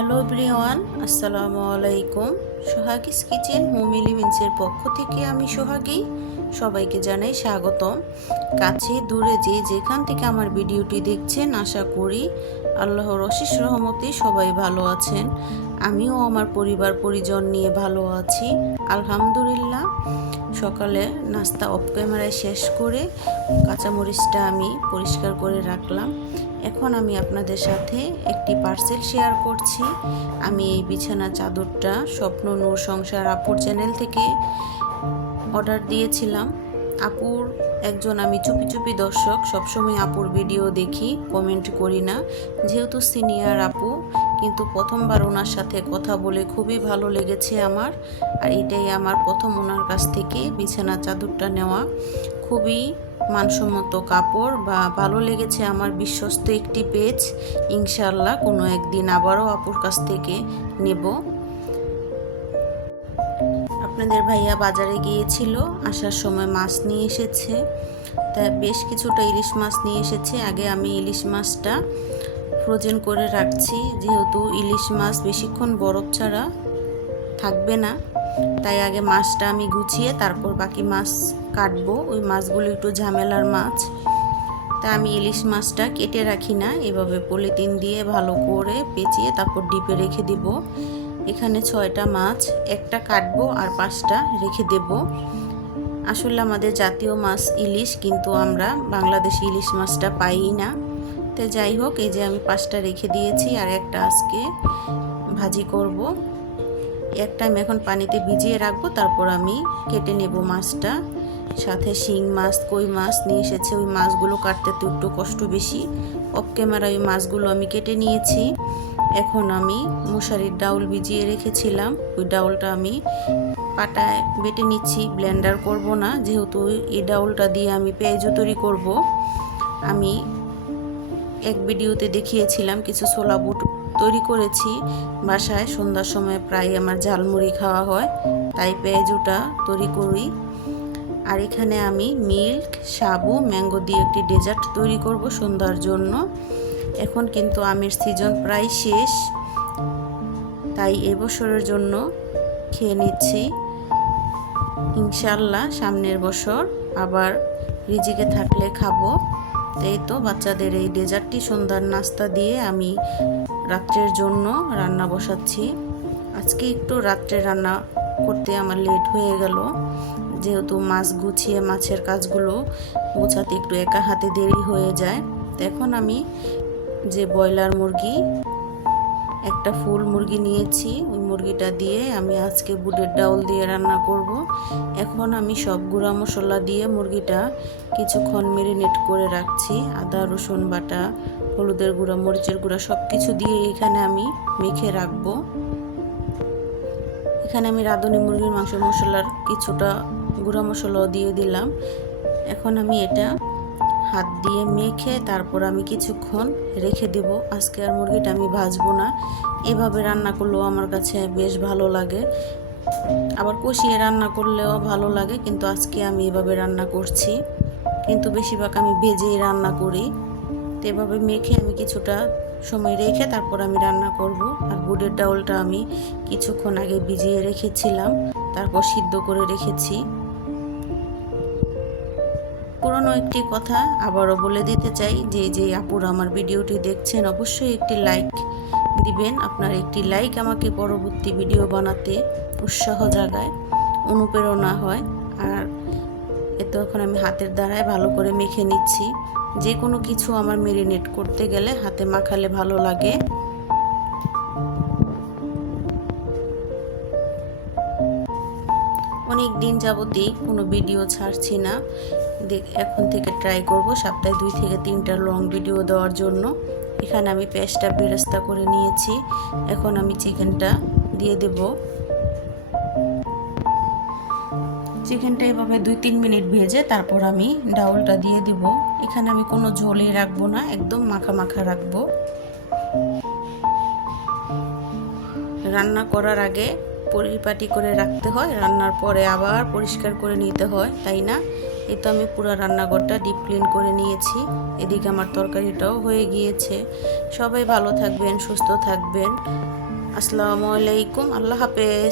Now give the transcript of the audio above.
Hello everyone, আসসালামু আলাইকুম। সোহাগীস kitchen home এলিমেন্টসের পক্ষ থেকে আমি সোহাগী, সবাইকে জানাই স্বাগতম। কাছে দূরে যে যেখান থেকে আমার ভিডিওটি দেখছেন, আশা করি আল্লাহর অশেষ রহমতে সবাই ভালো আছেন। আমিও আমার পরিবার পরিজন নিয়ে ভালো আছি, আলহামদুলিল্লাহ। সকালে নাস্তা অফ ক্যামেরায় শেষ করে কাঁচামরিচটা আমি পরিষ্কার করে রাখলাম। এখন আমি আপনাদের সাথে একটি পার্সেল শেয়ার করছি। আমি এই বিছানা চাদরটা স্বপ্ন নূর সংসার আপুর চ্যানেল থেকে অর্ডার দিয়েছিলাম। আপুর একজন আমি চুপি চুপি দর্শক, সবসময় আপুর ভিডিও দেখি, কমেন্ট করি না, যেহেতু সিনিয়র আপু, কিন্তু প্রথমবার ওনার সাথে কথা বলে খুবই ভালো লেগেছে আমার। আর এটাই আমার প্রথম ওনার কাছ থেকে বিছানা চাদরটা নেওয়া। খুবই মানসম্মত কাপড় বা ভালো লেগেছে আমার, বিশ্বস্ত একটি পেজ। ইনশাআল্লাহ কোনো একদিন আবারও আপুর কাছ থেকে নেব। আপনাদের ভাইয়া বাজারে গিয়েছিল, আসার সময় মাছ নিয়ে এসেছে। তা বেশ কিছুটা ইলিশ মাছ নিয়ে এসেছে। আগে আমি ইলিশ মাছটা ফ্রোজেন করে রাখছি, যেহেতু ইলিশ মাছ বেশিক্ষণ বরফ ছাড়া থাকবে না, তাই আগে মাছটা আমি গুছিয়ে তারপর বাকি মাছ কাটবো। ওই মাছগুলো একটু ঝামেলার মাছ, তাই আমি ইলিশ মাছটা কেটে রাখি না, এভাবে পলিথিন দিয়ে ভালো করে পেঁচিয়ে তারপর ডিপে রেখে দিব। এখানে 6টা মাছ, একটা কাটবো আর 5টা রেখে দেব। আসলে আমাদের জাতীয় মাছ ইলিশ, কিন্তু আমরা বাংলাদেশি ইলিশ মাছটা পাই না। তো যাই হোক, এই যে আমি 5টা রেখে দিয়েছি, আর একটা আজকে ভাজি করব। একটা আমি এখন পানিতে ভিজিয়ে রাখবো, তারপর আমি কেটে নেব মাছটা। সাথে শিং মাছ, কই মাছ নিয়ে এসেছে। ওই মাছগুলো কাটতে তো একটু কষ্ট বেশি। অফ ক্যামেরায় ওই মাছগুলো আমি কেটে নিয়েছি। এখন আমি মশারির ডাউল ভিজিয়ে রেখেছিলাম, ওই ডাউলটা আমি পাটায় বেটে নিচ্ছি, ব্লেন্ডার করব না, যেহেতু এই ডাউলটা দিয়ে আমি পেঁয়াজু তৈরি করব। আমি এক ভিডিওতে দেখিয়েছিলাম কিছু ছোলা বুট তৈরি করেছি বাসায়। সন্ধ্যার সময় প্রায় আমার ঝালমুড়ি খাওয়া হয়, তাই পেঁয়াজুটা তৈরি করি। আর এখানে আমি মিল্ক, সাবু, ম্যাঙ্গো দিয়ে একটি ডেজার্ট তৈরি করব সন্ধ্যার জন্য। এখন কিন্তু আমের সিজন প্রায় শেষ, তাই এবছরের জন্য খেয়ে নিচ্ছি। ইনশাল্লাহ সামনের বছর আবার রিজিকে থাকলে খাবো। এই তো বাচ্চাদের এই ডেজার্টটি সন্ধ্যার নাস্তা দিয়ে আমি রাত্রের জন্য রান্না বসাচ্ছি। আজকে একটু রাত্রে রান্না করতে আমার লেট হয়ে গেল, যেহেতু মাছ গুছিয়ে মাছের কাজগুলো গোছাতে একটু একা হাতে দেরি হয়ে যায়। তো এখন আমি যে ব্রয়লার মুরগি, একটা ফুল মুরগি নিয়েছি, ওই মুরগিটা দিয়ে আমি আজকে বুটের ডাউল দিয়ে রান্না করব। এখন আমি সব গুঁড়া মশলা দিয়ে মুরগিটা কিছুক্ষণ মেরিনেট করে রাখছি। আদা রসুন বাটা, হলুদের গুঁড়া, মরিচের গুঁড়া সব কিছু দিয়ে এখানে আমি মেখে রাখবো। এখানে আমি রাঁধুনি মুরগির মাংস মশলার কিছুটা গুঁড়া মশলাও দিয়ে দিলাম। এখন আমি এটা হাত দিয়ে মেখে তারপর আমি কিছুক্ষণ রেখে দেব। আজকে আর মুরগিটা আমি ভাজবো না, এভাবে রান্না করলেও আমার কাছে বেশ ভালো লাগে, আবার কষিয়ে রান্না করলেও ভালো লাগে, কিন্তু আজকে আমি এভাবে রান্না করছি। কিন্তু বেশিরভাগ আমি ভেজেই রান্না করি। তো এভাবে মেখে আমি কিছুটা সময় রেখে তারপর আমি রান্না করব। আর বুটের ডাউলটা আমি কিছুক্ষণ আগে ভিজিয়ে রেখেছিলাম, তারপর সিদ্ধ করে রেখেছি। পুরনো একটি কথা আবারও বলে দিতে চাই, যে আপুরা আমার ভিডিওটি দেখছেন, অবশ্যই একটি লাইক দিবেন। আপনার একটি লাইক আমাকে পরবর্তী ভিডিও বানাতে উৎসাহ জাগায়, অনুপ্রেরণা হয়। আর এতে এখন আমি হাতের দ্বারায় ভালো করে মেখে নিচ্ছি। যে কোনো কিছু আমার মেরিনেট করতে গেলে হাতে মাখালে ভালো লাগে। অনেক দিন যাবতই কোনো ভিডিও ছাড়ছি না, এখন থেকে ট্রাই করব সপ্তাহে 2 থেকে 3টা লং ভিডিও দেওয়ার জন্য। এখানে আমি পেঁয়াজটা বেরেস্তা করে নিয়েছি। এখন আমি চিকেনটা দিয়ে দেব। চিকেনটা এভাবে 2-3 মিনিট ভেজে তারপর আমি ডাউলটা দিয়ে দিব। এখানে আমি কোনো ঝোলই রাখবো না, একদম মাখা মাখা রাখবো। রান্না করার আগে পরিপাটি করে রাখতে হয়, রান্নার পরে আবার পরিষ্কার করে নিতে হয়, তাই না? এই তো আমি পুরো রান্নাঘরটা ডিপ ক্লিন করে নিয়েছি। এদিকে আমার তরকারিটাও হয়ে গিয়েছে। সবাই ভালো থাকবেন, সুস্থ থাকবেন। আসসালামু আলাইকুম, আল্লাহ হাফেজ।